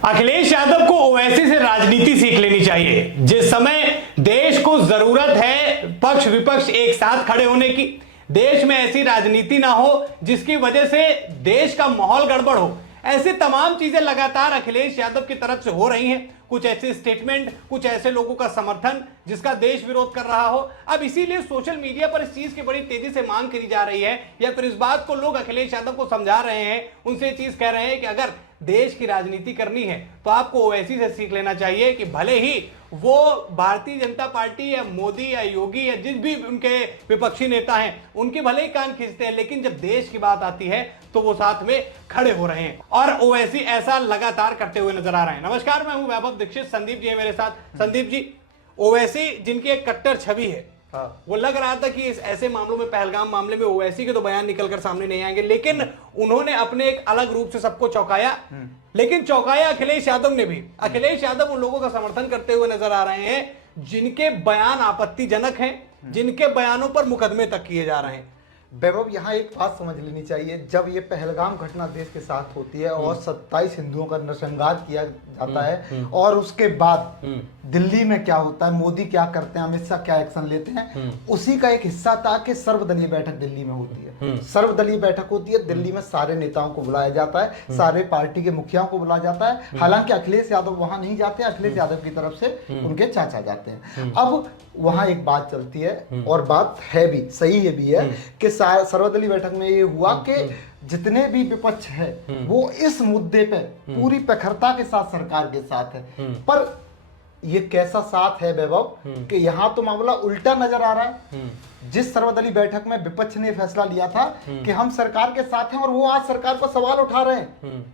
अखिलेश यादव को ओवैसी से राजनीति सीख लेनी चाहिए। जिस समय देश को जरूरत है पक्ष विपक्ष एक साथ खड़े होने की, देश में ऐसी राजनीति ना हो जिसकी वजह से देश का माहौल गड़बड़ हो, ऐसी तमाम चीजें लगातार अखिलेश यादव की तरफ से हो रही हैं। कुछ ऐसे स्टेटमेंट, कुछ ऐसे लोगों का समर्थन जिसका देश विरोध कर रहा हो। अब इसीलिए सोशल मीडिया पर इस चीज की बड़ी तेजी से मांग करी जा रही है, या फिर इस बात को लोग अखिलेश यादव को समझा रहे हैं, उनसे ये चीज कह रहे हैं कि अगर देश की राजनीति करनी है तो आपको ओवैसी से सीख लेना चाहिए कि भले ही वो भारतीय जनता पार्टी या मोदी या योगी या जिस भी उनके विपक्षी नेता हैं उनके भले ही कान खींचते हैं, लेकिन जब देश की बात आती है तो वो साथ में खड़े हो रहे हैं। और ओवैसी ऐसा लगातार करते हुए नजर आ रहे हैं। नमस्कार, मैं हूं वैभव दीक्षित, संदीप जी है मेरे साथ। संदीप जी, ओवैसी जिनकी एक कट्टर छवि है, वो लग रहा था कि इस ऐसे मामलों में, पहलगाम मामले में ओवैसी के तो बयान निकलकर सामने नहीं आएंगे, लेकिन उन्होंने अपने एक अलग रूप से सबको चौंकाया। लेकिन चौंकाया अखिलेश यादव ने भी। अखिलेश यादव उन लोगों का समर्थन करते हुए नजर आ रहे हैं जिनके बयान आपत्तिजनक हैं, जिनके बयानों पर मुकदमे तक किए जा रहे हैं। वैभव, यहाँ एक बात समझ लेनी चाहिए, जब ये पहलगाम घटना देश के साथ होती है और 27 हिंदुओं का नरसंहार किया जाता है और उसके बाद दिल्ली में क्या होता है, मोदी क्या करते हैं, अमित शाह क्या एक्शन लेते हैं, उसी का एक हिस्सा था कि सर्वदलीय बैठक दिल्ली में होती है। सर्वदलीय बैठक होती है दिल्ली में, सारे नेताओं को बुलाया जाता है, सारे पार्टी के मुखियाओं को बुलाया जाता है। हालांकि अखिलेश यादव वहां नहीं जाते, अखिलेश यादव की तरफ से उनके चाचा जाते हैं। अब वहां एक बात चलती है और बात है भी, सही है भी है कि सर्वदलीय बैठक में ये हुआ कि जितने भी विपक्ष है वो इस मुद्दे पे पूरी प्रखरता के साथ सरकार के साथ है। पर ये कैसा साथ है वैभव कि यहाँ तो मामला उल्टा नजर आ रहा है। जिस सर्वदलीय बैठक में विपक्ष ने फैसला लिया था कि हम सरकार के साथ हैं और वो आज सरकार पर सवाल उठा रहे हैं,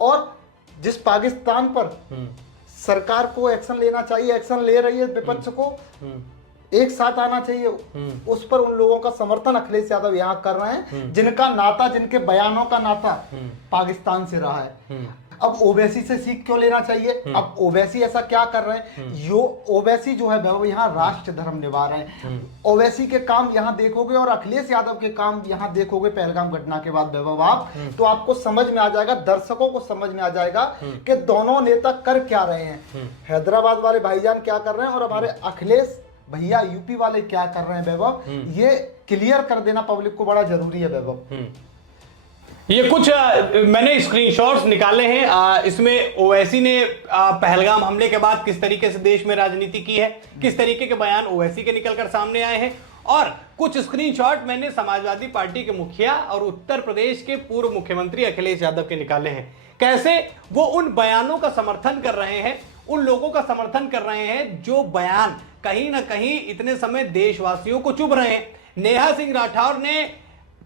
और जिस पाकिस्तान पर सरकार को एक्शन लेना चाहिए, एक्शन ले रही है, विपक्ष को एक साथ आना चाहिए, उस पर उन लोगों का समर्थन अखिलेश यादव यहाँ कर रहे हैं जिनका नाता, जिनके बयानों का नाता पाकिस्तान से रहा है। अब ओवैसी से सीख क्यों लेना चाहिए? अब ओवैसी ऐसा क्या कर रहे हैं? ओवैसी जो है वो यहाँ राष्ट्र धर्म निभा रहे हैं। ओवैसी के काम यहाँ देखोगे और अखिलेश यादव के काम यहाँ देखोगे पहलगाम घटना के बाद वैभव आप, तो आपको समझ में आ जाएगा, दर्शकों को समझ में आ जाएगा कि दोनों नेता कर क्या रहे हैं। हैदराबाद वाले भाईजान क्या कर रहे हैं और हमारे अखिलेश भैया यूपी वाले क्या कर रहे हैं वैभव, ये क्लियर कर देना पब्लिक को बड़ा जरूरी है वैभव। ये कुछ मैंने स्क्रीनशॉट्स निकाले हैं। इसमें ओवैसी ने पहलगाम हमले के बाद किस तरीके से देश में राजनीति की है, किस तरीके के बयान ओवैसी के निकलकर सामने आए हैं, और कुछ स्क्रीनशॉट मैंने समाजवादी पार्टी के मुखिया और उत्तर प्रदेश के पूर्व मुख्यमंत्री अखिलेश यादव के निकाले हैं। कैसे वो उन बयानों का समर्थन कर रहे हैं, उन लोगों का समर्थन कर रहे हैं जो बयान कहीं ना कहीं इतने समय देशवासियों को चुभ रहे हैं। नेहा सिंह राठौर ने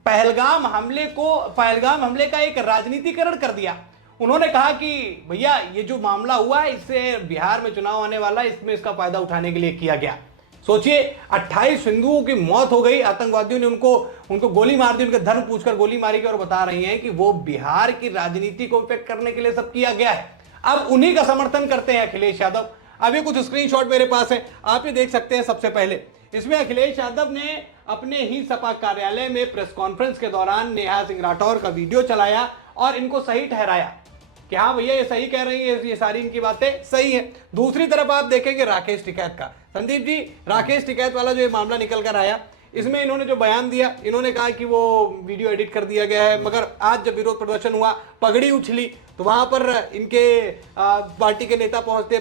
पहलगाम हमले का एक राजनीतिकरण कर दिया। उन्होंने कहा कि भैया ये जो मामला हुआ है इससे बिहार में चुनाव आने वाला है, इसमें इसका फायदा उठाने के लिए किया गया। सोचिए, 28 हिंदुओं की मौत हो गई, आतंकवादियों ने उनको गोली मार दी, उनके धर्म पूछकर गोली मारी गई, और बता रही हैं कि वो बिहार की राजनीति को इफेक्ट करने के लिए सब किया गया है। अब उन्हीं का समर्थन करते हैं अखिलेश यादव। अभी कुछ स्क्रीनशॉट मेरे पास है, आप ये देख सकते हैं। सबसे पहले इसमें अखिलेश यादव ने अपने ही सपा कार्यालय में प्रेस कॉन्फ्रेंस के दौरान नेहा सिंह राठौर का वीडियो चलाया और इनको सही ठहराया कि हाँ भैया ये सही कह रही है, ये सारी इनकी बातें सही है। दूसरी तरफ आप देखेंगे राकेश टिकैत का। संदीप जी, राकेश टिकैत वाला जो ये मामला निकल कर आया, इसमें इन्होंने जो बयान दिया, इन्होंने कहा कि वो वीडियो एडिट कर दिया गया है, मगर आज जब विरोध प्रदर्शन हुआ, पगड़ी उछली, तो वहां पर इनके पार्टी के नेता पहुंचते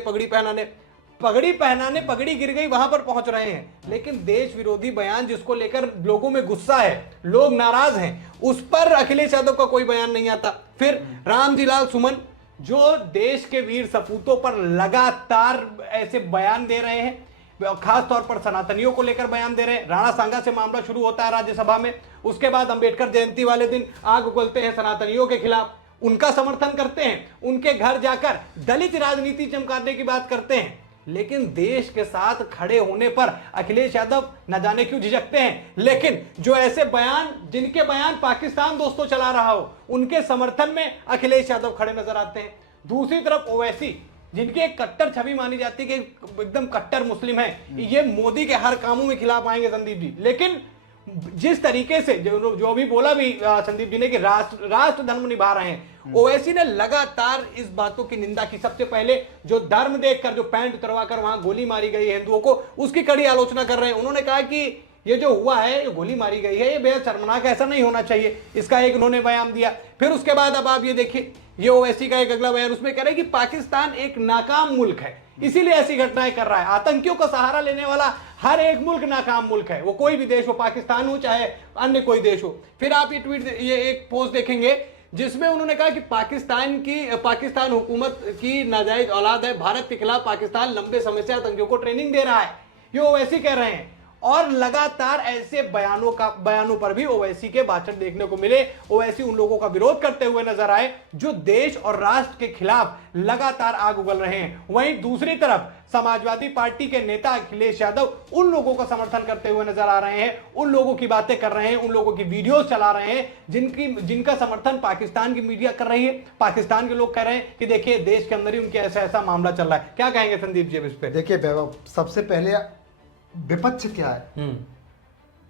पगड़ी पहनाने, पगड़ी गिर गई, वहां पर पहुंच रहे हैं। लेकिन देश विरोधी बयान जिसको लेकर लोगों में गुस्सा है, लोग नाराज हैं, उस पर अखिलेश यादव का कोई बयान नहीं आता। फिर रामजीलाल सुमन जो देश के वीर सपूतों पर लगातार ऐसे बयान दे रहे हैं, खास तौर पर सनातनियों को लेकर बयान दे रहे हैं। राणा सांगा से मामला शुरू होता है राज्यसभा में, उसके बाद अंबेडकर जयंती वाले दिन आग उगलते हैं सनातनियों के खिलाफ, उनका समर्थन करते हैं, उनके घर जाकर दलित राजनीति चमकाने की बात करते हैं। लेकिन देश के साथ खड़े होने पर अखिलेश यादव न जाने क्यों झिझकते हैं। लेकिन जो ऐसे बयान, जिनके बयान पाकिस्तान दोस्तों चला रहा हो, उनके समर्थन में अखिलेश यादव खड़े नजर आते हैं। दूसरी तरफ ओवैसी, जिनकी एक कट्टर छवि मानी जाती है कि एकदम कट्टर मुस्लिम है, ये मोदी के हर कामों में खिलाफ आएंगे संदीप जी, लेकिन जिस तरीके से जो भी बोला भी संदीप जी ने कि राष्ट्र धर्म निभा रहे हैं, ओवैसी ने लगातार इस बातों की निंदा की। सबसे पहले जो धर्म देखकर जो पैंट उतरवा कर वहां गोली मारी गई है हिंदुओं को, उसकी कड़ी आलोचना कर रहे हैं। उन्होंने कहा कि ये जो हुआ है, ये गोली मारी गई है, ये बेहद शर्मनाक, ऐसा नहीं होना चाहिए, इसका एक उन्होंने बयान दिया। फिर उसके बाद अब आप ये देखिए, ये ओवैसी का एक अगला बयान, उसमें कह रहे हैं कि पाकिस्तान एक नाकाम मुल्क है, इसीलिए ऐसी घटनाएं कर रहा है। आतंकियों का सहारा लेने वाला हर एक मुल्क नाकाम मुल्क है, वो कोई भी देश हो, पाकिस्तान हो चाहे अन्य कोई देश हो। फिर आप ये एक पोस्ट देखेंगे जिसमें उन्होंने कहा कि पाकिस्तान हुकूमत की नाजायज औलाद है, भारत के खिलाफ पाकिस्तान लंबे समय से आतंकियों को ट्रेनिंग दे रहा है, ये ओवैसी कह रहे हैं। और लगातार ऐसे बयानों पर भी ओवैसी के भाषण देखने को मिले। ओवैसी उन लोगों का विरोध करते हुए नजर आए जो देश और राष्ट्र के खिलाफ लगातार आग उगल रहे हैं। वहीं दूसरी तरफ समाजवादी पार्टी के नेता अखिलेश यादव उन लोगों का समर्थन करते हुए नजर आ रहे हैं, उन लोगों की बातें कर रहे हैं, उन लोगों की वीडियोस चला रहे हैं जिनका समर्थन पाकिस्तान की मीडिया कर रही है। पाकिस्तान के लोग कह रहे हैं कि देखिए देश के अंदर ही उनके ऐसा मामला चल रहा है। क्या कहेंगे संदीप जी इस पे? देखिए वैभव, सबसे पहले विपक्ष क्या है,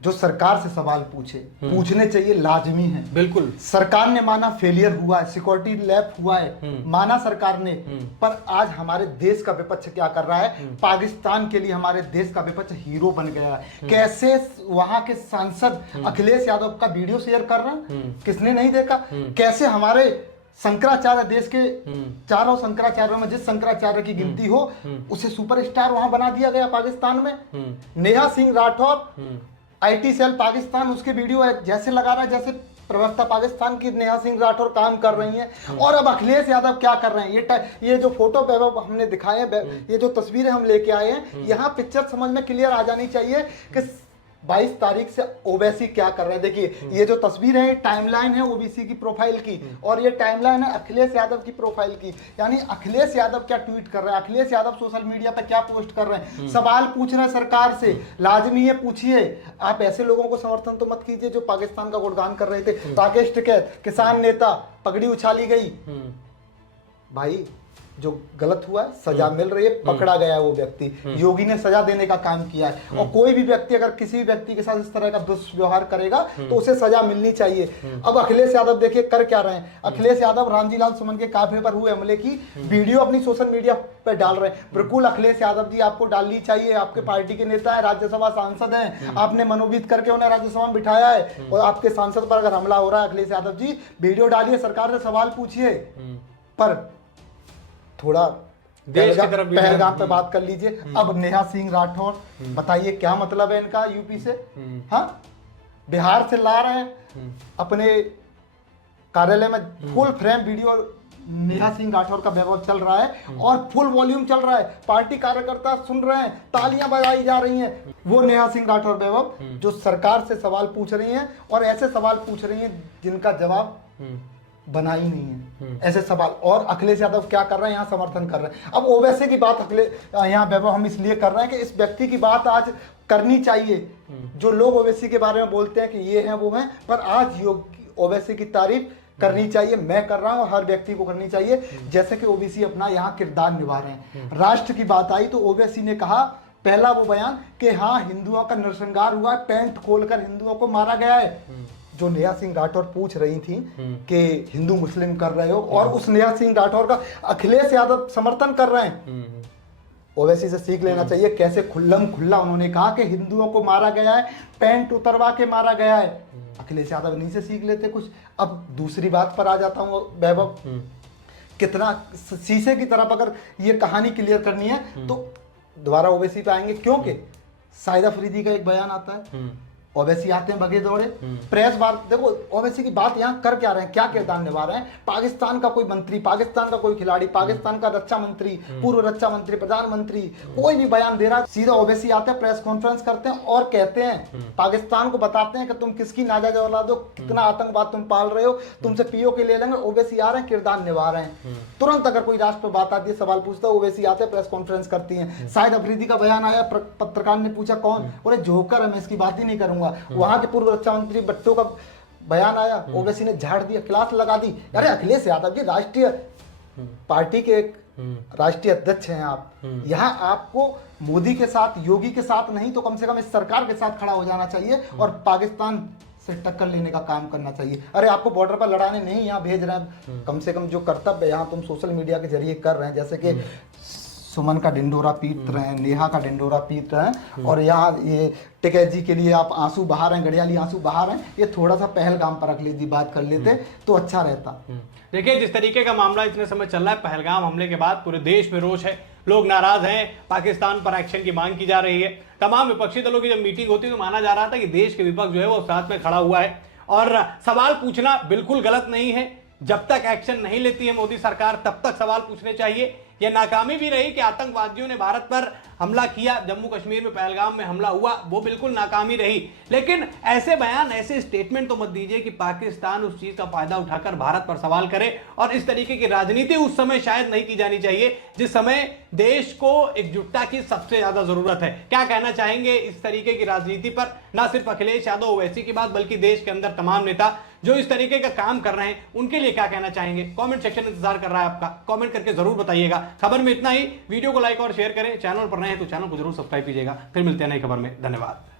जो सरकार से सवाल पूछने चाहिए, लाजमी है। बिल्कुल, सरकार ने माना फेलियर हुआ है, सिक्योरिटी लैप हुआ है, माना सरकार ने, पर आज हमारे देश का विपक्ष क्या कर रहा है, पाकिस्तान के लिए हमारे देश का विपक्ष हीरो बन गया है। कैसे वहां के सांसद अखिलेश यादव का वीडियो शेयर कर रहे हैं, किसने नहीं देखा? कैसे हमारे शंकराचार्य, देश के चारों शंकराचार्यों में जिस शंकराचार्य की गिनती हो उसे सुपरस्टार वहां बना दिया गया पाकिस्तान में। नेहा सिंह राठौर, आईटी सेल पाकिस्तान उसके वीडियो जैसे लगा रहा है जैसे प्रवक्ता पाकिस्तान की नेहा सिंह राठौर काम कर रही हैं। और अब अखिलेश यादव क्या कर रहे हैं, ये जो फोटो हमने दिखाए, ये जो तस्वीरें हम लेके आए हैं, यहाँ पिक्चर समझ में क्लियर आ जानी चाहिए कि 22 तारीख से ओवैसी क्या कर रहे हैं। देखिए ये जो तस्वीर है, टाइमलाइन है ओबीसी की प्रोफाइल की, और ये टाइमलाइन है अखिलेश यादव की प्रोफाइल की। यानी अखिलेश यादव क्या ट्वीट कर रहे हैं, अखिलेश यादव सोशल मीडिया पर क्या पोस्ट कर रहे हैं, सवाल पूछ रहे हैं सरकार से। लाजमी है, पूछिए। आप ऐसे लोगों को समर्थन तो मत कीजिए जो पाकिस्तान का गुणगान कर रहे थे। राकेश टिकैत, किसान नेता, पगड़ी उछाली गई। भाई जो गलत हुआ है सजा मिल रही है, पकड़ा गया है वो व्यक्ति, योगी ने सजा देने का काम किया है। और कोई भी व्यक्ति अगर किसी भी व्यक्ति के साथ इस तरह का दुष्व्यवहार करेगा तो उसे सजा मिलनी चाहिए। अब अखिलेश यादव देखिए कर क्या रहे हैं, अखिलेश यादव रामजीलाल सुमन के काफिले पर हुए हमले की वीडियो अपनी सोशल मीडिया पर डाल रहे हैं। बिल्कुल अखिलेश यादव जी आपको डालनी चाहिए, आपके पार्टी के नेता है, राज्यसभा सांसद हैं, आपने मनोनीत करके उन्हें राज्यसभा में बिठाया है, और आपके सांसद पर अगर हमला हो रहा है, अखिलेश यादव जी वीडियो डालिए, सरकार से सवाल पूछिए। पर थोड़ा पहलगाम पे बात कर लीजिए। अब नेहा सिंह राठौर, बताइए क्या मतलब है इनका यूपी से? हाँ, बिहार से ला रहे हैं अपने कार्यालय में, full frame video Neha Singh Rathore का वैभव चल रहा है और फुल वॉल्यूम चल रहा है, पार्टी कार्यकर्ता सुन रहे हैं, तालियां बजाई जा रही हैं। वो नेहा सिंह राठौर वैभव जो सरकार से सवाल पूछ रही हैं, और ऐसे सवाल पूछ रही हैं जिनका जवाब बना ही नहीं है, ऐसे सवाल। और अखिलेश यादव क्या कर रहे हैं, यहाँ समर्थन कर रहे हैं। अब ओवैसी की बात यहाँ वैभव हम इसलिए कर रहे हैं कि इस व्यक्ति की बात आज करनी चाहिए। जो लोग ओवैसी के बारे में बोलते हैं कि ये हैं वो हैं, पर आज ओवैसी की तारीफ करनी चाहिए। मैं कर रहा हूँ, हर व्यक्ति को करनी चाहिए, जैसे कि ओबीसी अपना यहाँ किरदार निभा रहे हैं। राष्ट्र की बात आई तो ओवैसी ने कहा, पहला वो बयान कि हाँ हिंदुओं का नरसंहार हुआ है, पैंट खोलकर हिंदुओं को मारा गया है। जो नेहा सिंह राठौर पूछ रही थी कि हिंदू मुस्लिम कर रहे हो, और उस नेहा सिंह राठौर का अखिलेश यादव समर्थन कर रहे हैं। ओवैसी से सीख लेना चाहिए, कैसे खुल्लम खुल्ला उन्होंने कहा कि हिंदुओं को मारा गया है, पैंट उतरवा के मारा गया है। अखिलेश यादव इन्हीं से सीख लेते कुछ। अब दूसरी बात पर आ जाता हूँ वैभव, कितना शीशे की तरफ अगर ये कहानी क्लियर करनी है तो दोबारा ओवैसी पे आएंगे, क्योंकि शाहिद अफरीदी का एक बयान आता है, ओवैसी आते हैं भगे दौड़े, प्रेस बात। देखो ओवैसी की बात यहाँ कर क्या रहे हैं, क्या किरदार निभा रहे हैं। पाकिस्तान का कोई मंत्री, पाकिस्तान का कोई खिलाड़ी, पाकिस्तान का रक्षा मंत्री, पूर्व रक्षा मंत्री, प्रधानमंत्री कोई भी बयान दे रहा है, सीधा ओवैसी आते हैं, प्रेस कॉन्फ्रेंस करते हैं और कहते हैं, पाकिस्तान को बताते हैं कि तुम किसकी नाजायज औलाद हो, कितना आतंकवाद तुम पाल रहे हो, तुमसे पीओ के ले लेंगे। ओवैसी आ रहे हैं, किरदार निभा रहे हैं। तुरंत अगर कोई राष्ट्र पर बात आती है, सवाल पूछता है, ओवैसी आते हैं, प्रेस कॉन्फ्रेंस करती है। शाहिद अफरीदी का बयान आया, पत्रकार ने पूछा कौन, बोले जोकर है, मैं इसकी बात ही नहीं करूंगा। वहां के रक्षा मंत्री भट्टो का बयान आया, ओवैसी ने झाड़ दिया, क्लास लगा दी। अरे अखिलेश यादव जी राष्ट्रीय पार्टी के एक राष्ट्रीय अध्यक्ष हैं आप, यहाँ आपको मोदी के साथ, योगी के साथ नहीं तो कम से कम इस सरकार के साथ खड़ा हो जाना चाहिए और पाकिस्तान से टक्कर लेने का काम करना चाहिए। अरे आपको बॉर्डर पर लड़ाने नहीं यहाँ भेज रहे हैं, कम से कम जो कर्तव्य यहाँ तुम सोशल मीडिया के जरिए कर रहे हैं, जैसे कि सुमन का डिंडोरा पीट रहे हैं, नेहा का डिंडोरा पीट रहे हैं, और यहाँ ये टिकैत जी के लिए आप आंसू बहा रहे हैं, घड़ियाली आंसू बहा रहे हैं, ये थोड़ा सा पहलगाम पर रख लीजिए, बात कर लेते तो अच्छा रहता। देखिए, जिस तरीके का मामला इतने समय चल रहा है, पहलगाम हमले के बाद पूरे देश में रोष है, लोग नाराज हैं, पाकिस्तान पर एक्शन की मांग की जा रही है। तमाम विपक्षी दलों की जब मीटिंग होती तो माना जा रहा था कि देश के विपक्ष जो है वो साथ में खड़ा हुआ है, और सवाल पूछना बिल्कुल गलत नहीं है। जब तक एक्शन नहीं लेती है मोदी सरकार तब तक सवाल पूछने चाहिए। यह नाकामी भी रही कि आतंकवादियों ने भारत पर हमला किया, जम्मू कश्मीर में पहलगाम में हमला हुआ, वो बिल्कुल नाकामी रही। लेकिन ऐसे बयान, ऐसे स्टेटमेंट तो मत दीजिए कि पाकिस्तान उस चीज का फायदा उठाकर भारत पर सवाल करे, और इस तरीके की राजनीति उस समय शायद नहीं की जानी चाहिए जिस समय देश को एकजुटता की सबसे ज्यादा जरूरत है। क्या कहना चाहेंगे इस तरीके की राजनीति पर, ना सिर्फ अखिलेश यादव ओवैसी की बात, बल्कि देश के अंदर तमाम नेता जो इस तरीके का काम कर रहे हैं, उनके लिए क्या कहना चाहेंगे? कमेंट सेक्शन में इंतजार कर रहा है आपका, कमेंट करके जरूर बताइएगा। खबर में इतना ही, वीडियो को लाइक और शेयर करें, चैनल पर नए हैं तो चैनल को जरूर सब्सक्राइब कीजिएगा। फिर मिलते हैं नई खबर में, धन्यवाद।